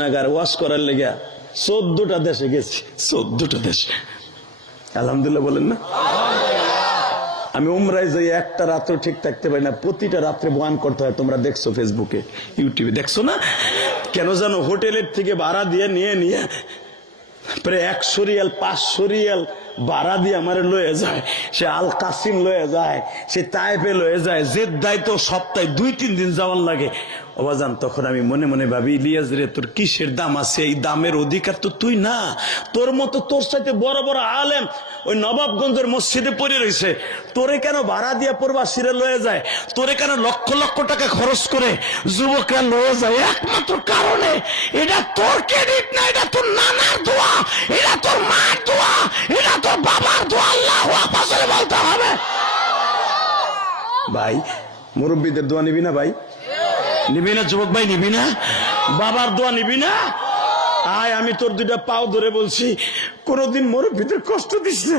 নাগার wash করার লেগে 14টা দেশে গেছি, 14টা দেশে। আলহামদুলিল্লাহ বলেন না? আমি উমরায় যাই একটা রাত্র ঠিক থাকতে পারি না, প্রতিটা রাত্রে বয়ান করতে হয়। তোমরা দেখছো ফেসবুকে, ইউটিউবে দেখছো না? কেন জানো? হোটেলের থেকে ভাড়া দিয়ে নিয়ে প্রায় 100 রিয়াল 500 রিয়াল ভাড়া দিয়ে আমার লয়ে যায়। সে আল কাসিম লয়ে যায়, সে তাইফে লয়ে যায়, জেদ্দায় তো সপ্তাহে 2-3 দিন যাওয়ার লাগে। অবাজান, তখন আমি মনে মনে ভাবি, ইলিয়াস রে, তোর কিসের দাম আছে? এই দামের অধিকার তো তুই না। তোর মতো তোর সাথে বড় বড় আলেম ওই নবাবগঞ্জের মসজিদে পড়ে রয়েছে, তোরে কেন ভাড়া দিয়া প্রবাসীরা লয়ে যায়? তোরে কেন লক্ষ লক্ষ টাকা খরচ করে যুবকরা লয়ে যায়? একমাত্র কারণে এটা তোর ক্রেডিট না, এটা তোর নানার দোয়া, এটা তোর মার দোয়া, এটা তোর বাবার দোয়া। আল্লাহু আকবার বলতে হবে। ভাই, মুরব্বীদের দোয়া নিবি না? ভাই নিবি না? যুবক ভাই নিবি না? বাবার দোয়া নিবি না? আয়, আমি তোর 2টা পাও ধরে বলছি, কোনদিন মুরব্বীদের কষ্ট দিস না,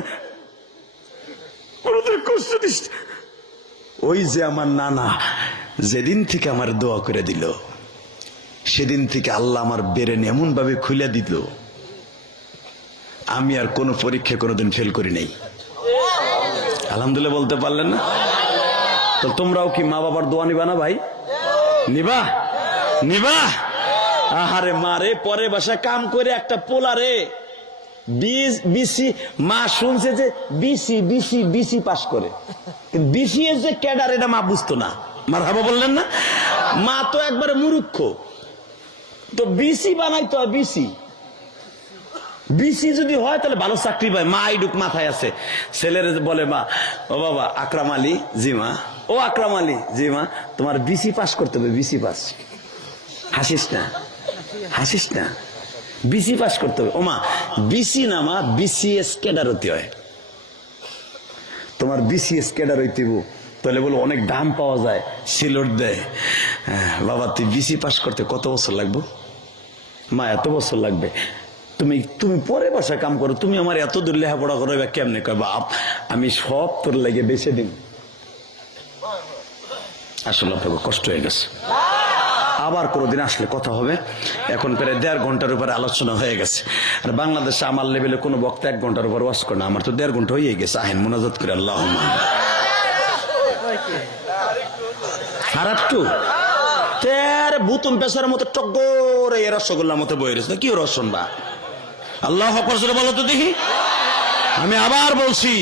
কোনদিন কষ্ট দিস না। ওই যে আমার নানা যেদিন থেকে আমার দোয়া করে দিল, সেদিন থেকে আল্লাহ আমার ব্রেন এমন ভাবে খুলে দিল, আমি আর কোন পরীক্ষা কোনোদিন ফেল করি নাই। আলহামদুলিল্লাহ বলতে পারলেন না? তো তোমরাও কি মা বাবার দোয়া নিবা না? ভাই নিবা? নিবা? আহারে মারে, পরে বাসায় কাম করে একটা পোলারে বিসি, মা শুনছে যে বিসি পাস করে, বিসি এর যে ক্যাডার এটা মা বুঝতো না। মারহাবা বললেন না? মা তো একবারে মুরুক্ষ, তো বিসি বানাইতো। বিসি যদি হয় তাহলে ভালো চাকরি পায়। মা এইটুক মাথায় আছে। ছেলের বলে, মা, ও বাবা, আকরাম আলী, জি মা। ও আকরাম আলী, জি মা, তোমার বিসি পাস করতে হবে, বিসি পাস। হাসিস না, হাসিস না, বিসি পাস করতে হবে। ও মা, বিসি না মা, বিসিএস ক্যাডার হতে হয়। তোমার বিসিএস ক্যাডার হইতে তাহলে বলো অনেক দাম পাওয়া যায়, সিলট দেয়। বাবা, তুই বিসি পাস করতে কত বছর লাগবে? মা, এত বছর লাগবে। তুমি পরে বাসায় কাম করো, তুমি আমার এত দূর লেখাপড়া করো, কেমনে? কয়, বাপ, আমি সব তোর লেগে বেছে দিন। আসলে আপনাকে কষ্ট হয়ে গেছে। আবার কোনোদিন আসলে কথা হবে। এখন প্রায় 1.5 ঘন্টার উপরে আলোচনা হয়ে গেছে। আর বাংলাদেশে আমার লেভেলে কোনো বক্তা 1 ঘন্টার উপর ওয়াজ করে না। আমার তো 1.5 ঘন্টা হয়ে গেছে। আহেন মোনাজাত করে আল্লাহ। আর একটু ভূতুম পেশার মতো টগরে রসগোল্লার মতো বই রয়েছে, কি রস শুনবা? আল্লাহ বলো তো দেখি। আমি আবার বলছি,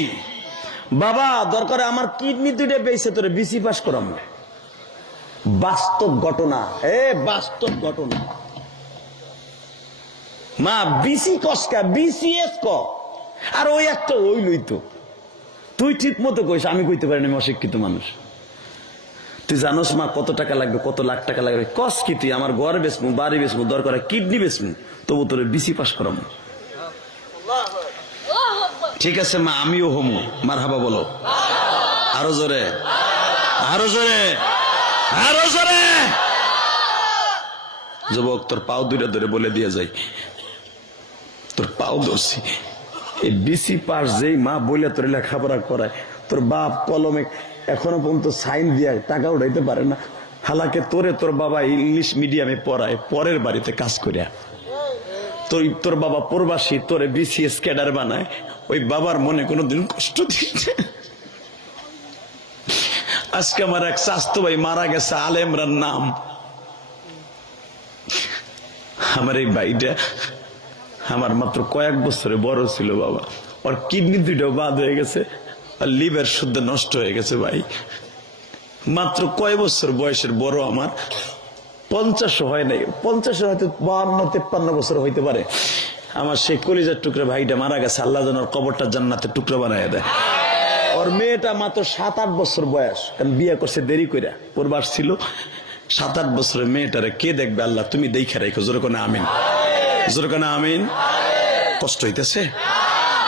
বাবা, দরকার আমার কিডনি 2টা পেয়েছে, তোরে বিসি পাস করাম। বাস্তব ঘটনা, বাস্তব ঘটনা। মা, বিসি কসকা, বিসিএস ক। আর ওই একটা ওই লইতো। তুই ঠিক মতো কইস, আমি কইতে পারি না, আমি অশিক্ষিত মানুষ। তুই জানোস মা কত টাকা লাগবে, কত লাখ টাকা লাগবে? কস কি তুই? আমার ঘর বেচমু, বাড়ি বেচমু, দরকার কিডনি বেচমু, তবু তোরে বিসি পাস করাম। ঠিক আছে মা, আমিও হমু। মারহাবা বলো আরো জোরে, আরো জোরে, আরো জোরে। যুবক, তোর পাও 2টা ধরে বলে দিয়ে যাই, তোর পাও ধরছি। এই বিসি পাস যেই মা বলে তোর লেখাপড়া করায়, তোর বাপ কলমে এখনো পর্যন্ত সাইন দিয়ে টাকা উঠাইতে পারে না। হালাকে তোর বাবা ইংলিশ মিডিয়ামে পড়ায়, পরের বাড়িতে কাজ করিয়া। তোর বাবা প্রবাসী, তোরে বিসিএস ক্যাডার বানায়। ওই বাবার মনে কোনোদিন কষ্ট দিচ্ছে? আজকে আমার এক স্বাস্থ্য ভাই মারা গেছে, আলেমরার নাম। আমার এই ভাইটা আমার মাত্র কয়েক বছরে বড় ছিল বাবা। ওর কিডনি 2টাও বাদ হয়ে গেছে, আর লিভার শুদ্ধ নষ্ট হয়ে গেছে। ভাই, মাত্র কয় বছর বয়সের বড় আমার, 50 হয় নাই, 50 হয়তো 52-53 বছর হইতে পারে। আমার সেই কলিজার টুকরা ভাইটা মারা গেছে। আল্লাহ যেন ওর কবরটা জান্নাতের টুকরা বানায় দেয়। ওর মেয়েটা মাত্র 7-8 বছর বয়স, কারণ বিয়ে করছে দেরি করে, প্রবাস ছিল। 7-8 বছরের মেয়েটারে কে দেখবে? আল্লাহ তুমি দেখা রেখো। জোরে কোনা আমিন, জোরে কোনা আমিন। কষ্ট হইতেছে?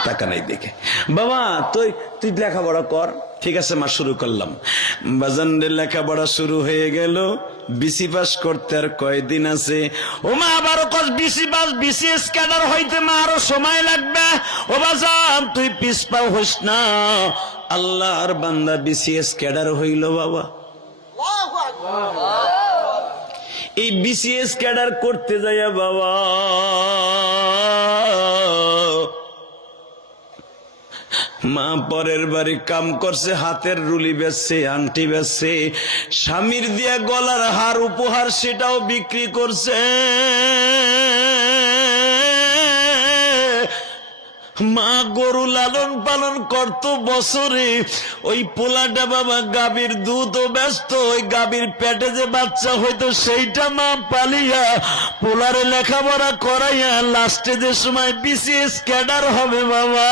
টাকা নাই দেখে। বাবা, তুই লেখাপড়া কর। ঠিক আছে মা, শুরু করলাম। বাজানদের লেখাপড়া শুরু হয়ে গেল। বিসি পাস করতে আর কয়দিন আছে? ও মা, আবারও কস বিসি পাস, বিসিএস ক্যাডার হইতে মা আরো সময় লাগবে। ও বাজান, তুই পিছপা হইস না। আল্লাহর বান্দা বিসিএস ক্যাডার হইল বাবা। এই বিসিএস ক্যাডার করতে যাইয়া বাবা মা পরের বাড়ি কাম করছে, হাতের রুলি বেচছে, আংটি বেচছে, স্বামীর দিয়া গলার হার উপহার সেটাও বিক্রি করছে। মা গরু লালন পালন করত বছরে, ওই পোলাটা বাবা গাভীর দুধও ব্যস্ত, ওই গাভীর পেটে যে বাচ্চা হইতো সেইটা মা পালিয়া পোলারে লেখাপড়া করাইয়া লাস্টে যে সময় বিসিএস ক্যাডার হবে বাবা,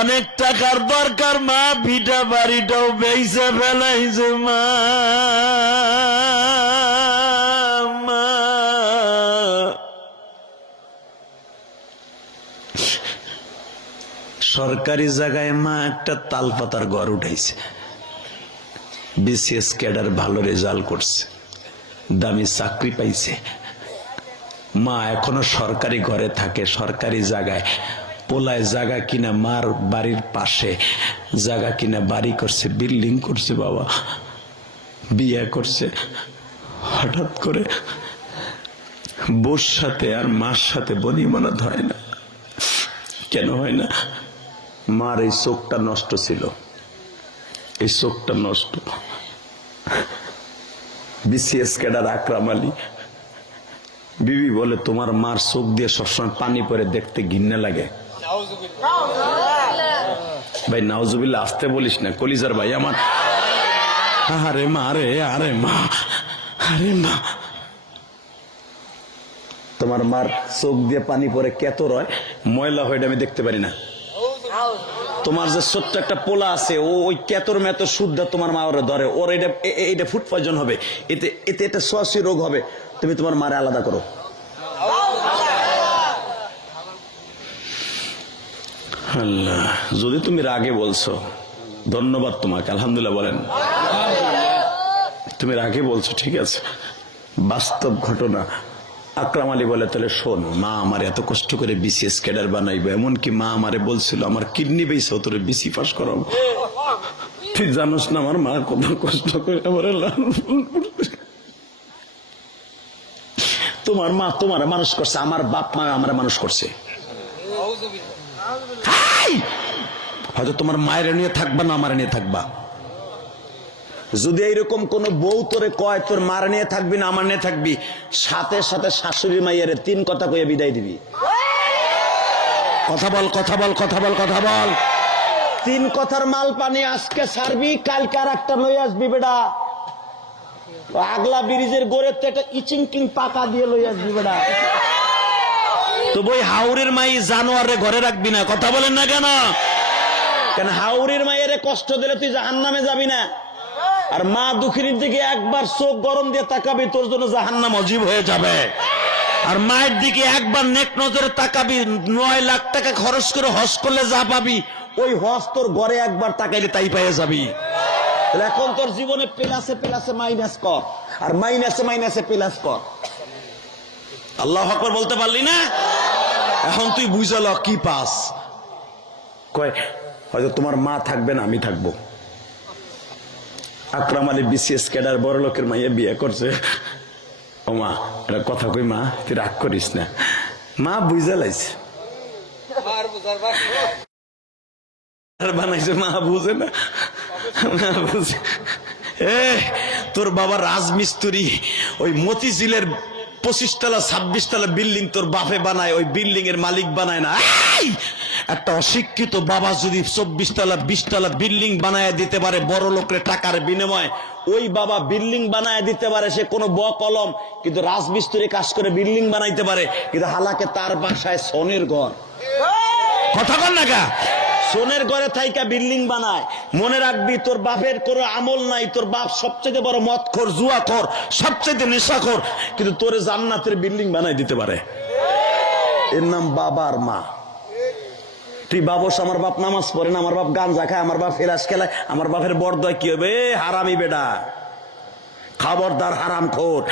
অনেক টাকার দরকার, মা ভিটা বাড়িটাও বেইছে ফেলাইছে। মা সরকারি জায়গায় মা একটা তালপাতার ঘর উঠাইছে, বিসিএস ক্যাডার ভালো রেজাল্ট করছে, দামি চাকরি পাইছে। মা এখনো সরকারি ঘরে থাকে, সরকারি জায়গায়, পোলায় জায়গা কিনা মার বাড়ির পাশে জায়গা কিনা বাড়ি করছে, বিল্ডিং করছে বাবা, বিয়ে করছে। হঠাৎ করে বউর সাথে আর মার সাথে বনিবনাত হয় না। কেন হয় না? মার এই চোখটা নষ্ট ছিল, এই চোখটা নষ্ট। বিসিএস ক্যাডার আকরাম আলী বিবি বলে, তোমার মার চোখ দিয়ে সবসময় পানি পরে দেখতে ঘৃণা লাগে। ভাই নাউজুবিল্লাহ, আসতে বলিস না কলিজার ভাই আমার। আরে মা রে, আরে মা, আরে মা, তোমার মার চোখ দিয়ে পানি পরে কেত রয়, ময়লা হয়ে আমি দেখতে পারি না। তোমার যে ছোট্ট একটা পোলা আছে, ও ওই কেতর মেত শুদ্ধ তোমার মা ওরা ধরে, ওর এটা ফুড পয়জন হবে, এতে এতে এটা শ্বাসী রোগ হবে, তুমি তোমার মারে আলাদা করো। আল্লাহ, যদি তুমি রাগে বলছো ধন্যবাদ তোমাকে, আলহামদুলিল্লাহ বলেন। তুমি রাগে বলছো ঠিক আছে, বাস্তব ঘটনা। আকরাম আলী বলে, তাহলে শোন, মা আমার এত কষ্ট করে বিসিএস ক্যাডার বানাইবে, এমনকি মা আমারে বলছিল আমার কিডনি বেইছে তোরে বিসি পাস করাবো। তুই জানোস না আমার মা কত কষ্ট করে আমার তোমার মা তোমার মানুষ করছে, আমার বাপ মা আমার মানুষ করছে। হয়তো তোমার মায়ের নিয়ে থাকবা না আমার নিয়ে থাকবা, যদি এইরকম কোন বউ তোরে কয় তোর মার নিয়ে থাকবি না আমার নিয়ে থাকবি, সাথে সাথে শাশুড়ি মাইয়ারে 3 কথা কইয়া বিদায় দিবি। কথা বল, কথা বল, কথা বল, কথা বল। 3 কথার মাল পানি আজকে ছাড়বি, কালকে আর একটা লই আসবি বেটা। আগলা ব্রিজের গোড়ের তো একটা ইচিংকিং পাকা দিয়ে লই আসবি বেটা। তো বই হাওরের মাই জানোয়ারে ঘরে রাখবি না, কথা বলেন না কেন? কেন হাওরের মাইয়ারে কষ্ট দিলে তুই জাহান্নামে যাবি না। আর মা দুঃখিনীর দিকে একবার চোখ গরম দিয়ে তাকাবি, তোর জন্য জাহান্নাম অজীব হয়ে যাবে। আর মায়ের দিকে একবার নেক নজরে তাকাবি, 9 লাখ টাকা খরচ করে হজ করলে যা পাবি, ওই হজ তোর ঘরে একবার তাকাইলে তাই পেয়ে যাবি। এখন তোর জীবনে প্লাসে প্লাসে মাইনাস কর, আর মাইনাসে মাইনাসে প্লাস কর। আল্লাহু আকবার বলতে পারলি না? এখন তুই বুঝাল কি পাস। কয় হয়তো তোমার মা থাকবে না, আমি থাকবো। আকরাম আলী বিসিএস ক্যাডার বড় লোকের মাইয়া বিয়ে করছে। ও মা, এটা কথা কই মা, তুই রাগ করিস না। মা বুঝা লাইছে, বানাইছে, মা বুঝে না, মা বুঝে। তোর বাবা রাজমিস্ত্রি, ওই মতিঝিলের 25 তলা 26 তলা বিল্ডিং তোর বাপে বানায়, ওই বিল্ডিং এর মালিক বানায় না। একটা অশিক্ষিত বাবা যদি 24 তলা 20 তলা বিল্ডিং বানায় দিতে পারে বড় লোকের টাকার বিনিময়ে, ওই বাবা বিল্ডিং বানায় দিতে পারে, সে কোনো ব কলম, কিন্তু রাজমিস্ত্রি কাজ করে বিল্ডিং বানাইতে পারে, কিন্তু হালাকে তার বাসায় সোনের ঘর। কথা বল না গা, সোনের ঘরে থাইকা বিল্ডিং বানায়। মনে রাখবি তোর বাপের কোনো আমল নাই, তোর বাপ সবচেয়ে বড় মদখোর, জুয়াখোর, সবচেয়ে নেশাখোর, কিন্তু তোরে জান্নাতের বিল্ডিং বানাই দিতে পারে। এর নাম বাবার মা। তুই বাবস, আমার বাপ নামাজ পড়ে না, আমার বাপ গাঞ্জা খায়, আমার বাপ ফেরাস খেলায়, আমার বাপের বরদয় কি হবে? হারামি বেটা, খবরদার হারামখোর।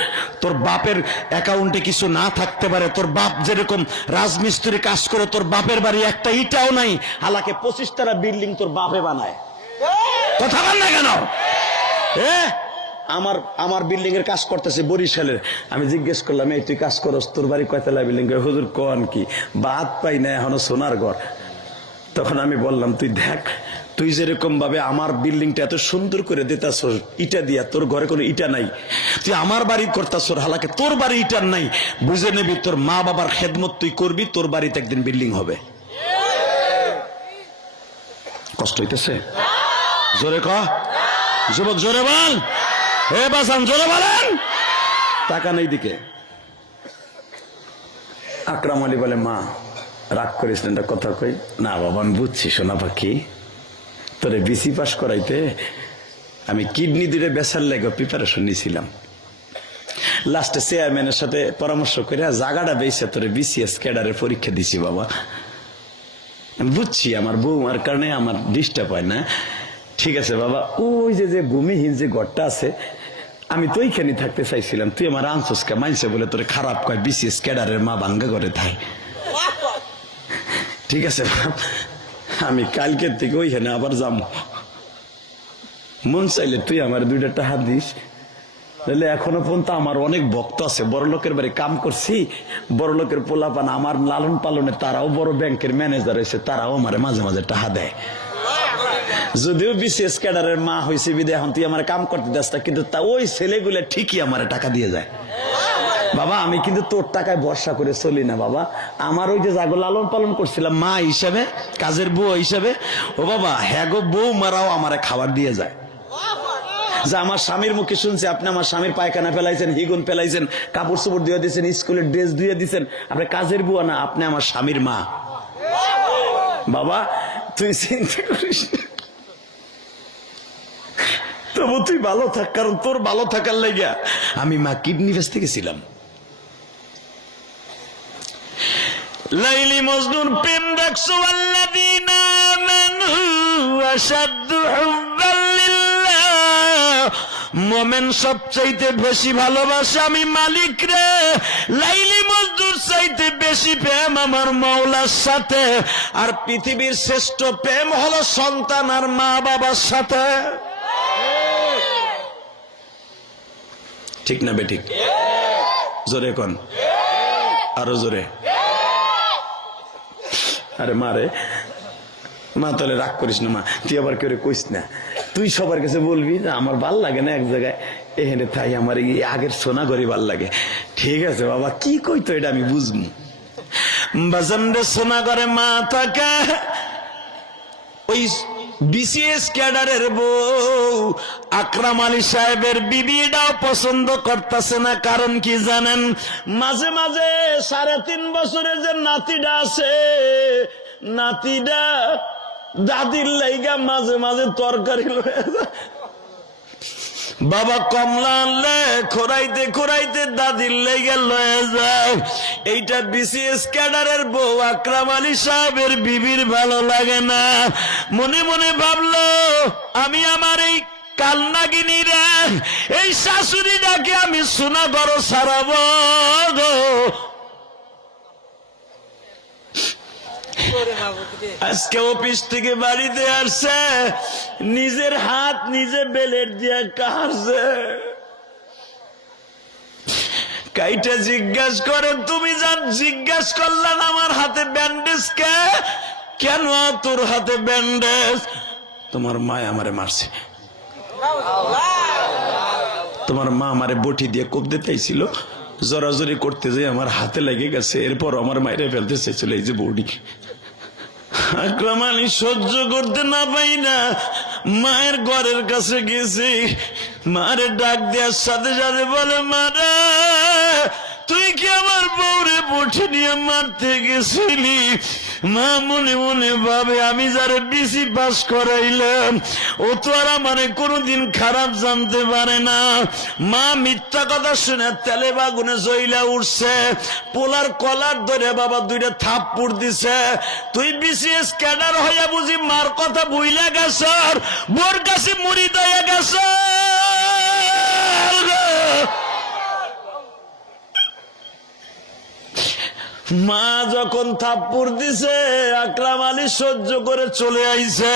তোর বাপের অ্যাকাউন্টে কিছু না থাকতে পারে, তোর বাপ যেরকম রাজমিস্ত্রি কাজ করে, তোর বাপের বাড়ি একটা ইটাও নাই, হালাকে 25 তলা বিল্ডিং তোর বাপে বানায়। কথা বল না কেন? আমার আমার বিল্ডিং এর কাজ করতেছে বরিশালের। আমি জিজ্ঞেস করলাম, এই তুই কাজ করস, তোর বাড়ি কয়তলা বিল্ডিং? হুজুর কোন কি, বাদ পাই না এখনো সোনার ঘর। তখন আমি বললাম, তুই দেখ, তুই যেরকম ভাবে আমার বিল্ডিংটা এত সুন্দর করে দিতাছ ইটা দিয়া, তোর ঘরে কোনো ইটা নাই, তুই আমার বাড়ি করতাছ, হালাকে তোর বাড়ি ইটার নাই, বুঝে নেবি তোর মা বাবার খেদমত তুই করবি, তোর বাড়িতে একদিন বিল্ডিং হবে। কষ্ট হইতেছে? জোরে ক যুবক, জোরে বল। হে বাসান, জোরে বলেন। টাকা নেই দিকে। আকরাম আলী বলে, মা রাগ করিস না, কথা কই না। বাবা আমি বুঝছি সোনা পাখি, তোরে বিসি পাস করাইতে আমি কিডনি দিয়ে বেচার লেগে প্রিপারেশন নিয়েছিলাম। লাস্টে চেয়ারম্যানের সাথে পরামর্শ করে জায়গাটা বেচে তোরে বিসিএস ক্যাডারের পরীক্ষা দিছি। বাবা আমি বুঝছি আমার বউমার কারণে আমার ডিস্টার্ব হয় না। ঠিক আছে বাবা, ওই যে ভূমিহীন যে ঘরটা আছে, আমি তো ওইখানে থাকতে চাইছিলাম, তুই আমার আনসোসকে মানছে বলে তোরে খারাপ কয়, বিসিএস ক্যাডারের মা ভাঙ্গা করে থাই। ঠিক আছে, আমি কালকের থেকে ওইখানে আবার যাবো। মন চাইলে তুই আমার 2টা টাকা দিস। তাহলে এখনো পর্যন্ত আমার অনেক ভক্ত আছে, বড় লোকের বাড়ি কাম করছি, বড় লোকের পোলাপান আমার লালন পালনে, তারাও বড় ব্যাংকের ম্যানেজার হয়েছে, তারাও আমার মাঝে মাঝে টাকা দেয়। যদিও বিসিএস ক্যাডারের মা হয়েছে বিদায় এখন তুই আমার কাম করতে দাস না, কিন্তু তা ওই ছেলেগুলো ঠিকই আমার টাকা দিয়ে যায়। বাবা আমি কিন্তু তোর টাকায় ভরসা করে চলি না বাবা, আমার ওই যে জাগো লালন পালন করছিলাম মা হিসাবে, কাজের বউ হিসাবে, ও বাবা হ্যাঁ গো বউ মারাও আমারে খাবার দিয়ে যায়। যে আমার স্বামীর মুখে শুনছি, আপনি আমার স্বামীর পায়খানা ফেলাইছেন, হিগুন ফেলাইছেন, কাপড় চোপড় দিয়ে দিয়েছেন, স্কুলের ড্রেস দিয়ে দিয়েছেন, আপনি কাজের বুয়া না, আপনি আমার স্বামীর মা। বাবা তুই চিন্তা করিস না, তবু তুই ভালো থাক, কারণ তোর ভালো থাকার লাইগা আমি মা কিডনি বেচতে গেছিলাম। লাইলি মজনুর প্রেম দেখছো, আল্লাযীনা আমানু আশাদ্দু হুব্বান লিল্লাহ, মোমেন সবচাইতে বেশি ভালোবাসে আমি মালিক রে। লাইলি মজনুর চাইতে বেশি প্রেম আমার মাওলার সাথে, আর পৃথিবীর শ্রেষ্ঠ প্রেম হলো সন্তান আর মা বাবার সাথে। ঠিক না বেঠিক? জোরে কোন, আরো জোরে। আরে মারে মা, তাহলে রাগ করিস না মা, তুই আবার কেউ কইস না, তুই সবার কাছে বলবি না আমার ভাল লাগে না এক জায়গায় এখানে তাই আমার এই আগের সোনা ঘরে ভাল লাগে। ঠিক আছে বাবা, কি কইতো এটা আমি বুঝবো। বাজানরে সোনা ঘরে মা থাকে, ওই বিসিএস ক্যাডারের বউ আকরাম আলী সাহেবের বিবিটাও পছন্দ করতেছে না। কারণ কি জানেন? মাঝে মাঝে 3.5 বছরের যে নাতিটা আছে, নাতিটা দাদির লাইগা মাঝে মাঝে তরকারি লয়ে যায়। বাবা কমলা আনলে খোরাইতে খোরাইতে দাদির লাইগা লয়ে যায়। এইটা বিসিএস ক্যাডারের বউ আকরাম আলী সাহেবের বিবির ভালো লাগে না। মনে মনে ভাবলো, আমি আমার এই কালনাগিনীরা, এই শাশুড়িটাকে আমি সোনা ঘর সারাবো গো। আজকে অফিস থেকে বাড়িতে আসছে, নিজের হাত নিজে বেলেট দিয়ে কাটছে। কাইটা জিজ্ঞাসা করে, তুমি যান জিজ্ঞাসা করলেন আমার হাতে ব্যান্ডেজ কে, কেন তোর হাতে ব্যান্ডেজ? তোমার মা আমারে মারছে, তোমার মা আমারে বটি দিয়ে কোপ দিতে চাইছিল, জোরাজোরি করতে যে আমার হাতে লেগে গেছে, এরপর আমার মায়েরা ফেলতে চাইছিল এই যে বডি। আকরাম আলী সহ্য করতে না পাই না মায়ের ঘরের কাছে গেছি, মারে ডাক দেওয়ার সাথে সাথে বলে, মারা তুই কি আমার বউরে বটি নিয়ে মারতে গেছিলি? মা মনে মনে ভাবে, আমি যারে বিসি পাস করাইলাম ও তো আর আমার কোনোদিন খারাপ জানতে পারে না। মা মিথ্যা কথা শুনে তেলে বাগুনে জ্বইলা উঠছে, পোলার কলার ধরে বাবা 2টা থাপ্পড় দিছে। তুই বিসিএস ক্যাডার হইয়া বুঝি মার কথা ভুইলা গেছ, বোর কাছে মুড়ি দয়া গেছ। মা যখন থাপ্পড় দিছে, আকরাম আলী সহ্য করে চলে আইছে।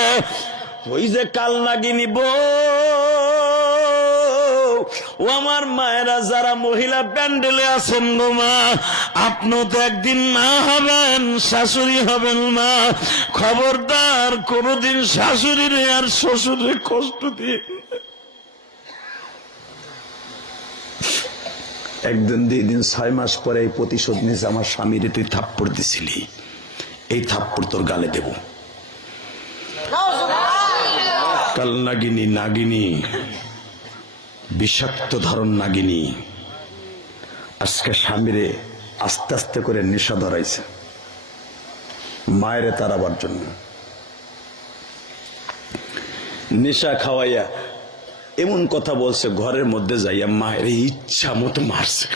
ওই যে কালনাগিনী বউ ও আমার মায়েরা যারা মহিলা প্যান্ডেলে আছেন গো মা, আপনিও তো একদিন মা হবেন, শাশুড়ি হবেন মা। খবরদার কোনদিন শাশুড়িরে আর শ্বশুরে কষ্ট দিয়ে। একদিন 2 দিন 6 মাস পরে এই প্রতিশোধ নিয়ে আমার স্বামীর তুই থাপ্পড় দিছিলি, এই থাপ্পড় তোর গালে দেব। কাল নাগিনী, নাগিনী, বিষাক্ত ধরন নাগিনী আজকে স্বামীরে আস্তে আস্তে করে নেশা ধরাইছে মায়েরে তাড়াবার জন্য। নেশা খাওয়াইয়া এমন কথা বলছে, ঘরের মধ্যে যাইয়া মায়ের ইচ্ছা মতো মারছে।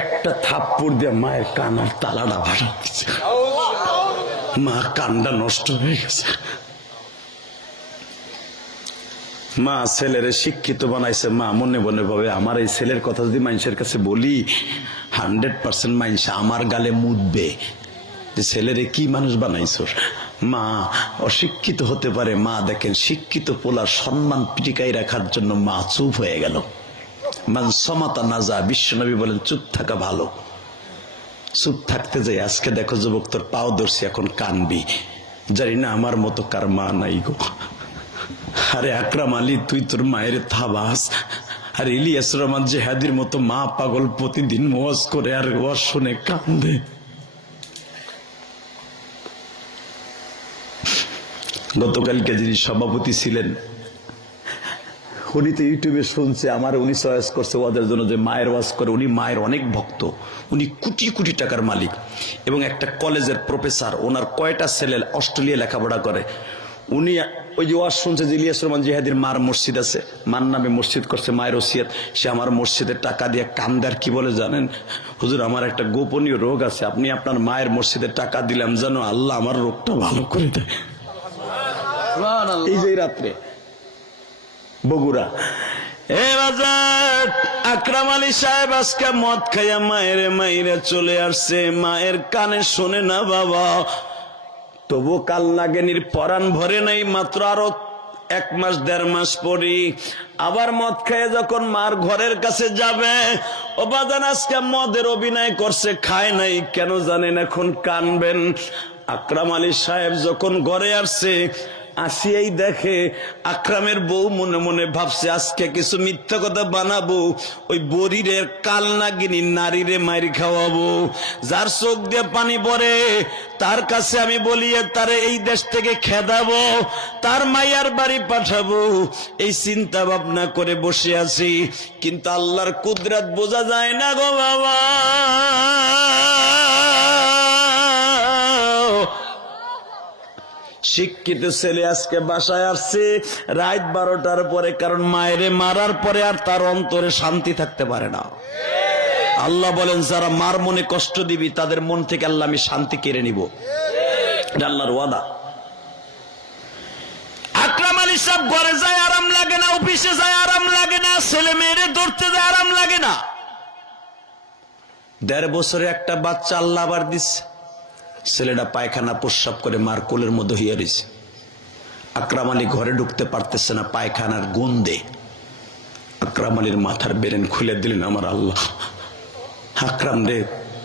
একটা থাপ্পড় দিয়ে মায়ের কানার তালাটা ভাড়া দিচ্ছে, মা কানটা নষ্ট হয়ে গেছে। মা ছেলেরে শিক্ষিত বানাইছে, মা মনে মনে ভাবে আমার এই ছেলের কথা যদি মানুষের কাছে বলি 100% মানুষ আমার গালে মুদবে যে ছেলেরে কি মানুষ বানাইছো। মা অশিক্ষিত হতে পারে, মা দেখেন শিক্ষিত পোলার সম্মান টিকাই রাখার জন্য মা চুপ হয়ে গেল। মান সমাতা নাজা, বিশ্বনবী বলেন চুপ থাকা ভালো। চুপ থাকতে যাই আজকে দেখো যুবক তোর পাও ধরছি এখন কানবি, জানি না আমার মতো কার মা নাই গো। আরে আকরাম আলী তুই তোর মায়ের থাবাস, আর ইলিয়াস রহমান জেহাদির মতো মা পাগল প্রতিদিন ওয়াজ করে আর ওয়াজ শুনে কান্দে। গতকালকে যিনি সভাপতি ছিলেন উনি তো ইউটিউবে শুনছে আমার, উনি চয়েস করছে ওদের জন্য যে মায়ের ওয়াজ করে। উনি মায়ের অনেক ভক্ত, উনি কোটি কোটি টাকার মালিক এবং একটা কলেজের প্রফেসর। ওনার কয়টা ছেলে অস্ট্রেলিয়া লেখাপড়া করে। উনি ওই যে ওয়াজ শুনছে যে ইলিয়াস রহমান জিহাদির মার মসজিদ আছে, মার নামে মসজিদ করছে, মায়ের ওসিয়ত। সে আমার মসজিদের টাকা দিয়ে কান্দার কি বলে জানেন, হুজুর আমার একটা গোপনীয় রোগ আছে, আপনি আপনার মায়ের মসজিদের টাকা দিলাম যেন আল্লাহ আমার রোগটা ভালো করে দেয়। এই যে রাত্রে বগুড়া আকরাম আলী সাহেব আজকে মদ খাইয়া মায়ের মাইরে চলে আসছে। মায়ের কানে শোনে না বাবা, তবু কাল নাগিনীর পরাণ ভরে নাই। মাত্র আরো 1 মাস 1.5 মাস পরে আবার মদ খেয়ে যখন মার ঘরের কাছে যাবে, ও বাজান আজকে মদের অভিনয় করছে, খায় নাই কেন জানেন, এখন কানবেন। আকরাম আলী সাহেব যখন ঘরে আসছে, আসিয়াই দেখে আকরামের বউ মনে মনে ভাবছে আজকে কিছু মিথ্যা কথা বানাবো, ওই বরিরের কাল নাগিনী নারীরে মাইর খাওয়াবো। যার চোখ দিয়ে পানি পড়ে তার কাছে আমি বলিয়ে তারে এই দেশ থেকে খেদাবো, তার মাইয়ার বাড়ি পাঠাবো, এই চিন্তা ভাবনা করে বসে আছি। কিন্তু আল্লাহর কুদরত বোঝা যায় না গো বাবা। শিক্ষিত ছেলে আজকে বাসায় আসছে রাত 12টার পরে, কারণ মায়েরে মারার পরে আর তার অন্তরে শান্তি থাকতে পারে না। আল্লাহ বলেন যারা মার মনে কষ্ট দিবি তাদের মন থেকে আল্লাহ আমি শান্তি কেড়ে নিব, এটা আল্লাহর ওয়াদা। আকরাম আলী সাহেব ঘরে যায় আরাম লাগে না, অফিসে যায় আরাম লাগে না, ছেলে মেয়েরে ধরতে যায় আরাম লাগে না। 1.5 বছরে একটা বাচ্চা আল্লাহ আবার দিচ্ছে। ছেলেটা পায়খানা প্রস্রাব করে মার কোলের মধ্যে হইয়া রয়েছে। আকরাম আলী ঘরে ঢুকতে পারতেছে না, পায়খানার গন্ধে। আকরাম আলীর মাথার বেরেন খুলে দিলেন আমার আল্লাহ। আকরাম রে,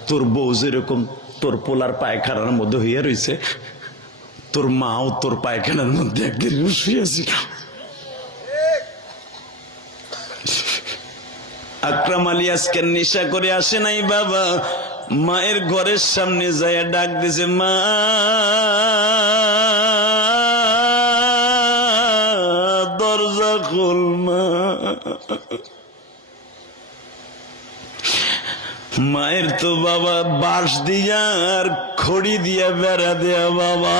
তোর বউ যেরকম তোর পোলার পায়খানার মধ্যে হইয়া রয়েছে, তোর মাও তোর পায়খানার মধ্যে একদিন শুয়েছিল। আকরাম আলী আজকে নেশা করে আসে নাই বাবা, মায়ের ঘরের সামনে যায় ডাক দিছে, মা দরজা খোল মা। মায়ের তো বাবা বাঁশ দিয়া আর খড়ি দিয়া বেড়া দেয়া বাবা।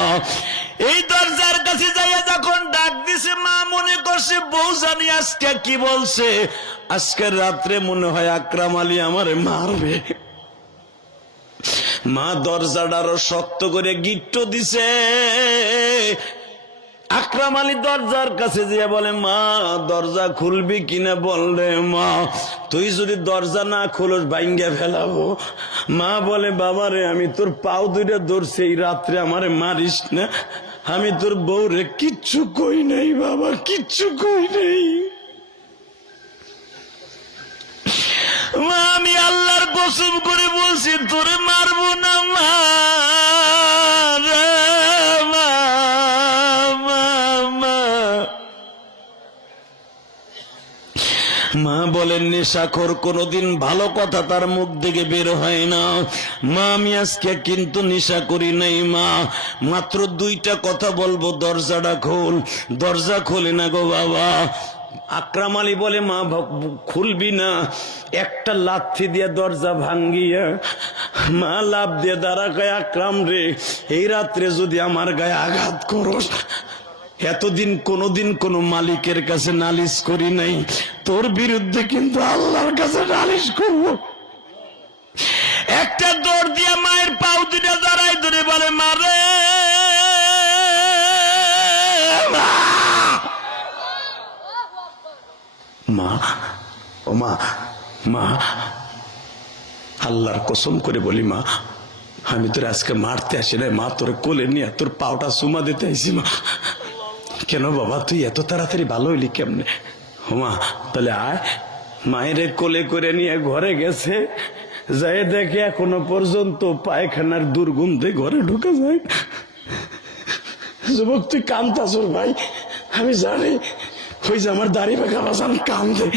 এই দরজার কাছে যাইয়া যখন ডাক দিছে, মা মনে করছে বউ জানি আজকে কি বলছে, আজকে রাত্রে মনে হয় আকরাম আলী আমারে মারবে। মা দরজাটা আরো শক্ত করে গিট্টো দিছে। আকরাম আলী দরজার কাছে যেয়ে বলে, মা দরজা খুলবি কিনা বল রে মা, তুই যদি দরজা না খুলোস ভাঙ্গা ফেলাবো। মা বলে, বাবা রে আমি তোর পাও দুইটা ধরছি, এই রাত্রে আমারে মারিস না, আমি তোর বউ রে কিচ্ছু কই নাই বাবা, কিচ্ছু কই নাই। মা আমি আল্লাহর কসম করে বলছি তোরে মারবো না মা রে, মা, মা, মা। মা বলেন নেশাখোর কোনদিন ভালো কথা তার মুখ থেকে বের হয় না। মা আমি আজকে কিন্তু নেশা করি নাই মা, মাত্র দুইটা কথা বলবো, দরজাটা খোল। দরজা খোলে না গো বাবা। আকরাম আলী বলে মা খুলবি না, একটা লাথি দিয়ে দরজা ভাঙ্গিয়া মা লাভ দিয়ে দাঁড়া কয় আকরাম রে, এই রাত্রে যদি আমার গায়ে আঘাত করস, এতদিন কোনদিন কোন মালিকের কাছে নালিশ করি নাই, তোর বিরুদ্ধে কিন্তু আল্লাহর কাছে নালিশ করব। একটা দৌড় দিয়ে মায়ের পাও দুটা দাঁড়াই ধরে বলে মারে মা, ও মা, মা আল্লাহর কসম করে বলি মা, আমি তোর আজকে মারতে আসি না মা, তোর কোলে নিয়ে তোর পাওটা চুমা দিতে আইসি মা। কেন বাবা তুই এত তাড়াতাড়ি ভালো হইলি কেমনে? মা তাহলে আয়। মায়ের কোলে করে নিয়ে ঘরে গেছে, যাই দেখে এখনো পর্যন্ত পায়খানার দুর্গন্ধে ঘরে ঢুকে যায়। যুবক তুই কান্দাস ভাই, আমি জানি ওই যে আমার দাড়ি পাকা বাজান কান্দে,